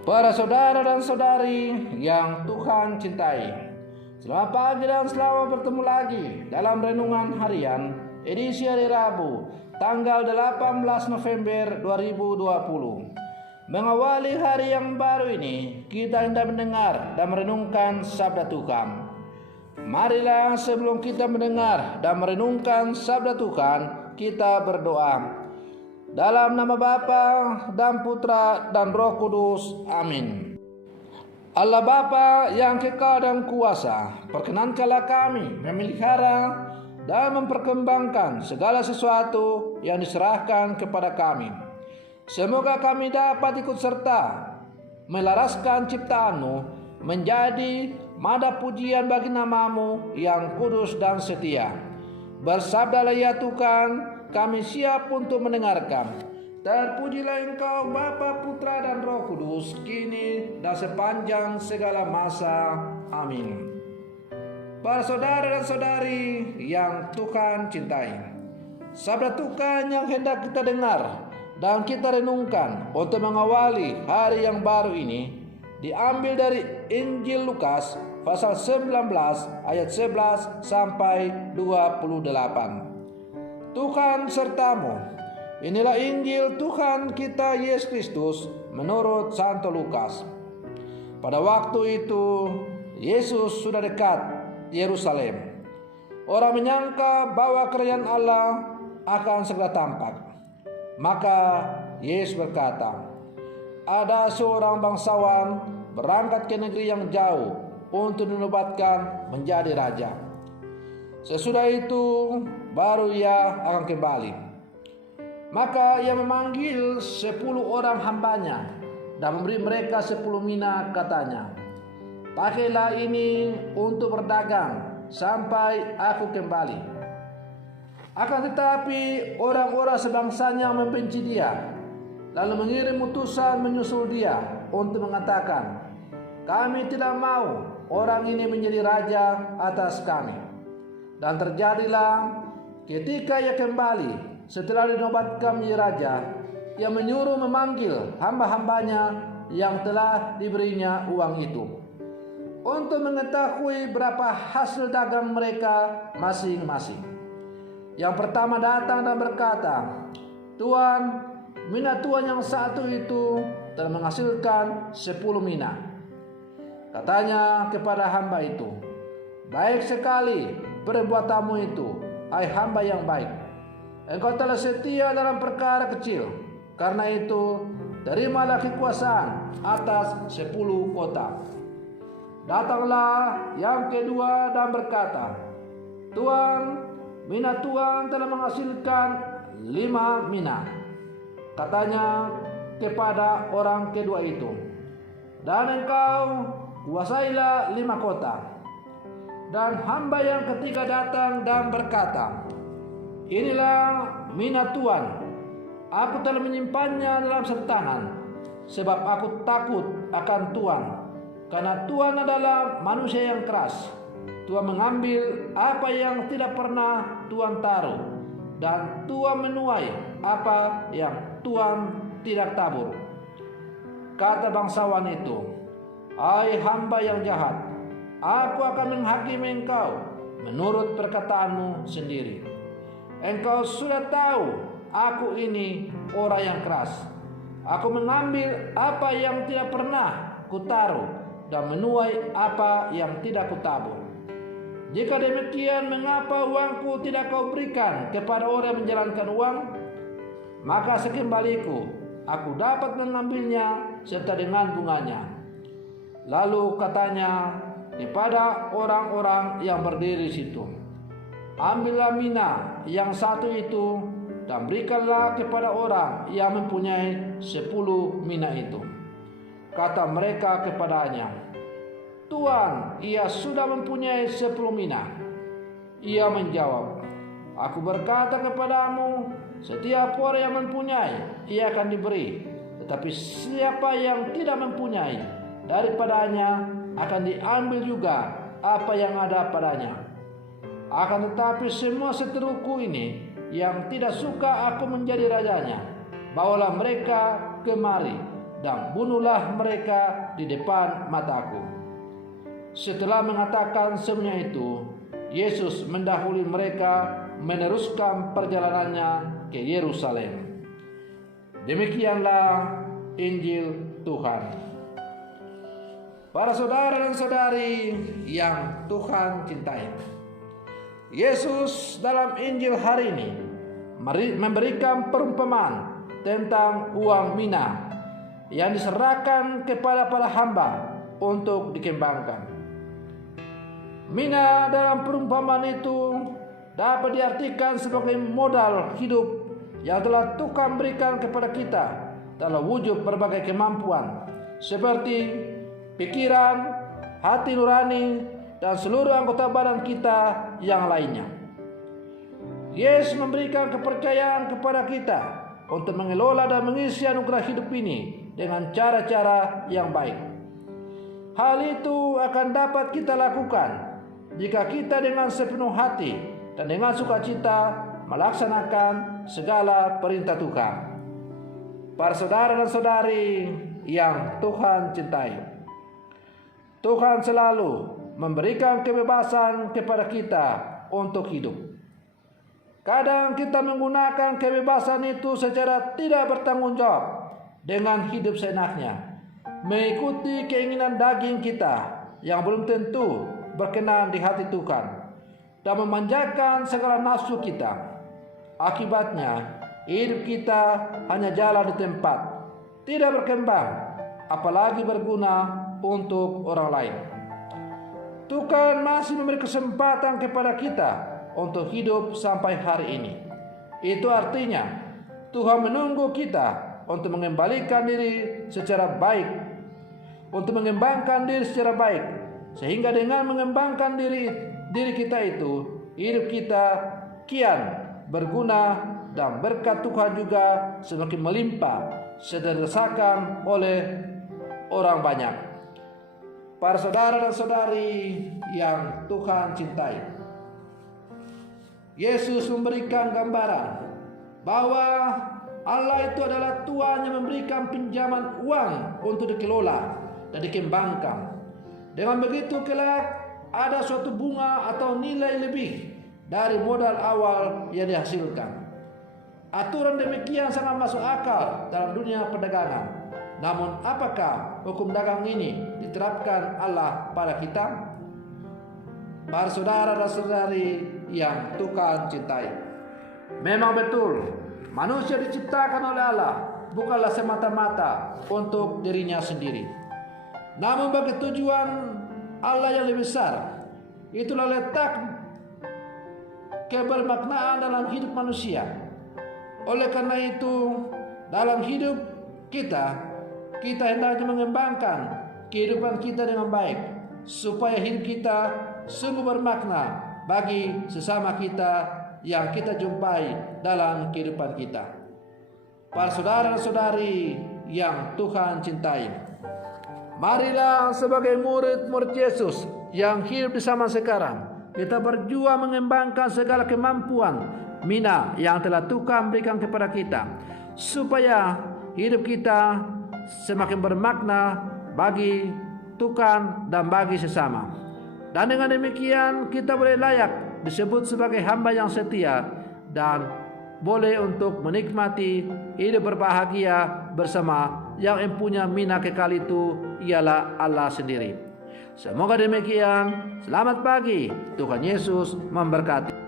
Para saudara dan saudari yang Tuhan cintai, selamat pagi dan selamat bertemu lagi dalam Renungan Harian edisi hari Rabu tanggal 18 November 2020. Mengawali hari yang baru ini, kita hendak mendengar dan merenungkan sabda Tuhan. Marilah sebelum kita mendengar dan merenungkan sabda Tuhan, kita berdoa. Dalam nama Bapa dan Putra dan Roh Kudus. Amin. Allah Bapa yang kekal dan kuasa, perkenankanlah kami memelihara dan memperkembangkan segala sesuatu yang diserahkan kepada kami. Semoga kami dapat ikut serta melaraskan ciptaan-Mu menjadi mada pujian bagi nama-Mu yang kudus dan setia. Bersabdalah ya Tuhan, kami siap untuk mendengarkan. Terpujilah Engkau Bapa, Putra dan Roh Kudus, kini dan sepanjang segala masa. Amin. Para saudara dan saudari yang Tuhan cintai, sabda Tuhan yang hendak kita dengar dan kita renungkan untuk mengawali hari yang baru ini diambil dari Injil Lukas pasal 19 ayat 11 sampai 28. Tuhan sertamu. Inilah Injil Tuhan kita Yesus Kristus menurut Santo Lukas. Pada waktu itu Yesus sudah dekat Yerusalem. Orang menyangka bahwa kerajaan Allah akan segera tampak. Maka Yesus berkata, ada seorang bangsawan berangkat ke negeri yang jauh untuk dinobatkan menjadi raja. Sesudah itu baru ia akan kembali. Maka ia memanggil 10 orang hambanya dan memberi mereka 10 mina, katanya, pakailah ini untuk berdagang sampai aku kembali. Akan tetapi orang-orang sebangsanya membenci dia, lalu mengirim utusan menyusul dia untuk mengatakan, kami tidak mau orang ini menjadi raja atas kami. Dan terjadilah ketika ia kembali setelah dinobatkan menjadi raja, ia menyuruh memanggil hamba-hambanya yang telah diberinya uang itu untuk mengetahui berapa hasil dagang mereka masing-masing. Yang pertama datang dan berkata, Tuan, mina Tuan yang satu itu telah menghasilkan 10 mina. Katanya kepada hamba itu, baik sekali perbuatanmu itu, hai hamba yang baik. Engkau telah setia dalam perkara kecil, karena itu terimalah kekuasaan atas 10 kota. Datanglah yang kedua dan berkata, Tuan, mina Tuan telah menghasilkan 5 mina. Katanya kepada orang kedua itu, dan engkau kuasailah 5 kota. Dan hamba yang ketiga datang dan berkata, inilah mina Tuan, aku telah menyimpannya dalam sertanan, sebab aku takut akan Tuan, karena Tuan adalah manusia yang keras. Tuan mengambil apa yang tidak pernah Tuan taruh, dan Tuan menuai apa yang Tuan tidak tabur. Kata bangsawan itu, hai hamba yang jahat, aku akan menghakimi engkau menurut perkataanmu sendiri. Engkau sudah tahu aku ini orang yang keras. Aku mengambil apa yang tidak pernah kutaruh dan menuai apa yang tidak kutabur. Jika demikian, mengapa uangku tidak kau berikan kepada orang yang menjalankan uang? Maka sekembaliku aku dapat mengambilnya serta dengan bunganya. Lalu katanya kepada orang-orang yang berdiri di situ, ambillah mina yang satu itu dan berikanlah kepada orang yang mempunyai 10 mina itu. Kata mereka kepadanya, Tuan, ia sudah mempunyai 10 mina. Ia menjawab, aku berkata kepadamu, setiap orang yang mempunyai, ia akan diberi. Tetapi siapa yang tidak mempunyai, daripadanya akan diambil juga apa yang ada padanya. Akan tetapi semua seteruku ini yang tidak suka aku menjadi rajanya, bawalah mereka kemari dan bunuhlah mereka di depan mataku." Setelah mengatakan semuanya itu, Yesus mendahului mereka meneruskan perjalanannya ke Yerusalem. Demikianlah Injil Tuhan. Para saudara dan saudari yang Tuhan cintai, Yesus dalam Injil hari ini memberikan perumpamaan tentang uang mina yang diserahkan kepada para hamba untuk dikembangkan. Mina dalam perumpamaan itu dapat diartikan sebagai modal hidup yang telah Tuhan berikan kepada kita dalam wujud berbagai kemampuan seperti pikiran, hati nurani, dan seluruh anggota badan kita yang lainnya. Yesus memberikan kepercayaan kepada kita untuk mengelola dan mengisi anugerah hidup ini dengan cara-cara yang baik. Hal itu akan dapat kita lakukan jika kita dengan sepenuh hati dan dengan sukacita melaksanakan segala perintah Tuhan. Para saudara dan saudari yang Tuhan cintai, Tuhan selalu memberikan kebebasan kepada kita untuk hidup. Kadang kita menggunakan kebebasan itu secara tidak bertanggung jawab dengan hidup seenaknya, mengikuti keinginan daging kita yang belum tentu berkenan di hati Tuhan, dan memanjakan segala nafsu kita. Akibatnya, hidup kita hanya jalan di tempat, tidak berkembang, apalagi berguna untuk orang lain. Tuhan masih memberi kesempatan kepada kita untuk hidup sampai hari ini. Itu artinya Tuhan menunggu kita untuk mengembalikan diri secara baik, untuk mengembangkan diri secara baik, sehingga dengan mengembangkan diri kita itu, hidup kita kian berguna dan berkat Tuhan juga semakin melimpah, dirasakan oleh orang banyak. Para saudara dan saudari yang Tuhan cintai, Yesus memberikan gambaran bahwa Allah itu adalah Tuhan yang memberikan pinjaman uang untuk dikelola dan dikembangkan. Dengan begitu kelak ada suatu bunga atau nilai lebih dari modal awal yang dihasilkan. Aturan demikian sangat masuk akal dalam dunia perdagangan. Namun apakah hukum dagang ini diterapkan Allah pada kita? Para saudara dan saudari yang Tuhan cintai, memang betul manusia diciptakan oleh Allah bukanlah semata-mata untuk dirinya sendiri, namun bagi tujuan Allah yang lebih besar. Itulah letak kebermaknaan dalam hidup manusia. Oleh karena itu, dalam hidup kita hendaknya mengembangkan kehidupan kita dengan baik, supaya hidup kita sungguh bermakna bagi sesama kita yang kita jumpai dalam kehidupan kita. Para saudara dan saudari yang Tuhan cintai, marilah sebagai murid-murid Yesus yang hidup di zaman sekarang, kita berjuang mengembangkan segala kemampuan mina yang telah Tuhan berikan kepada kita, supaya hidup kita semakin bermakna bagi Tuhan dan bagi sesama. Dan dengan demikian kita boleh layak disebut sebagai hamba yang setia dan boleh untuk menikmati hidup berbahagia bersama yang empunya mina kekal itu ialah Allah sendiri. Semoga demikian. Selamat pagi. Tuhan Yesus memberkati.